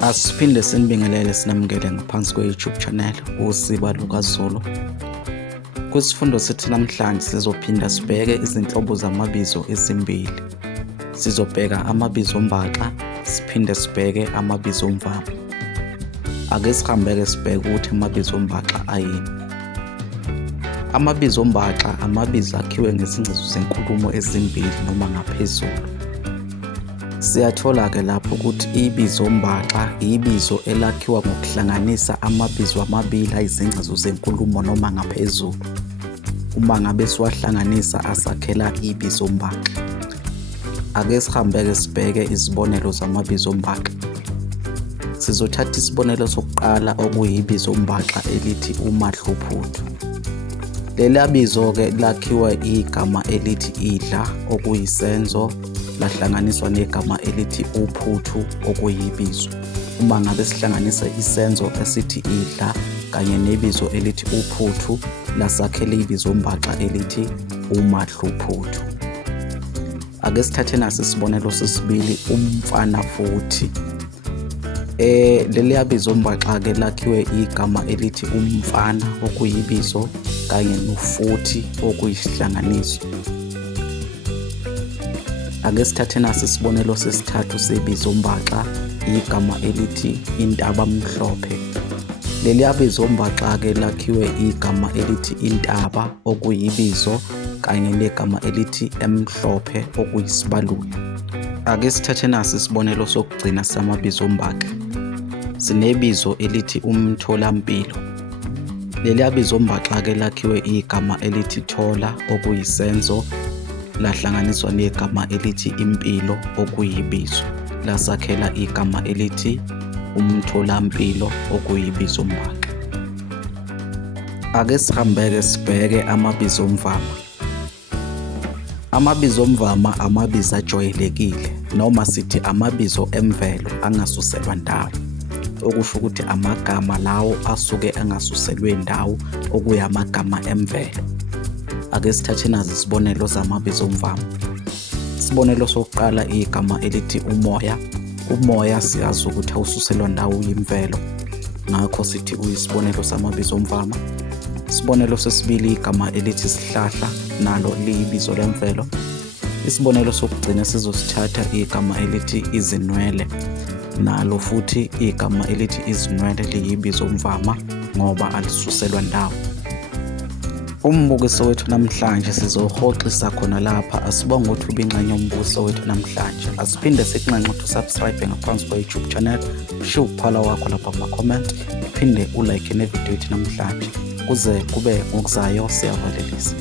Asiphinde sinibingelele sinamukele ngaphansi kwe-YouTube channel uSiba lukaZulu. Kwisifundo sethu namhlanje sizophinda sibheke izinhlobo zamabizo ezimbili. Sizobheka amabizo ombaxa, siphinde sibheke amabizo omvama. Ake sihambe-ke sibheke ukuthi amabizo ombaxa ayini. Amabizo ombaxa amabizo akhiwe ngezingcezu zenkulumo ezimbili noma ngaphezulu. Siyathola-ke lapho ukuthi ibizo ombaxa ibizo elakhiwa ngokuhlanganisa amabizo amabili ayizingcezu zenkulumo noma ngaphezulu. Uma ngabe siwahlanganisa asakhela ibizo ombaxa. Ake sihambe-ke sibheke izibonelo zamabizo ombaxa. Sizothatha isibonelo sokuqala okuyibizo ombaxa elithi uMadluphuthu. Leli bizo-ke lakhiwa igama elithi idla okuyisenzo lahlanganiswa negama elithi uphuthu okuyibizo. Uma ngabe sihlanganisa isenzo esithi idla kanye nebizo elithi uphuthu lasakhela ibizo ombaxa elithi uMadluphuthu. Ake sithathe naso isibonelo sesibili umfana futhi. Leli bizo ombaxa-ke lakhiwe igama elithi umfana okuyibizo kanye nofuthi okuyisihlanganiso. Ake sithathe naso isibonelo sesithathu sebizo ombaxa igama elithi intabamhlophe. Leli bizo ombaxa-ke lakhiwe igama elithi intaba okuyibizo kanye negama elithi emhlophe okuyisibaluli. Ake sithathe naso isibonelo sokugcina samabizo ombaxa. Sinebizo elithi umtholampilo. Leli bizo ombaxa-ke lakhiwe igama elithi thola okuyisenzo lahlanganiswa negama elithi impilo okuyibizo lasakhela igama elithi umtholampilo okuyibizo ombaxa. Ake sihambe-ke sibheke amabizo omvama. Amabizo omvama amabizo ajwayelekile noma sithi amabizo emvelo angasuselwa ndawo, okusho ukuthi amagama lawo asuke angasuselwe ndawo okuyamagama emvelo. Ake sithathe nazo isibonelo zamabizo omvama. Isibonelo sokuqala igama elithi umoya. Umoya siyazi ukuthi awususelwa ndawo yimvelo, ngakho sithi uyisibonelo samabizo omvama. Isibonelo sesibili igama elithi sihlahla, nalo liyibizo lemvelo. Isibonelo sokugcina sizosithatha igama elithi izinwele, nalo futhi igama elithi izinwele liyibizo omvama ngoba alisuselwa ndawo. Umbukiso wethu namhlanje sizohoxisa khona lapha. Asibonge ukuthi ubingxenye umbukiso wethu namhlanje. Asiphinde sikunxenxe ukuthi usubscribe ngaphansi kwe-YouTube channel, ushiye ukuphala wakho lapha kuma-comment, uphinde ulike nevidiyo yethu namhlanje. Kuze kube ngokuzayo siyavalelisa.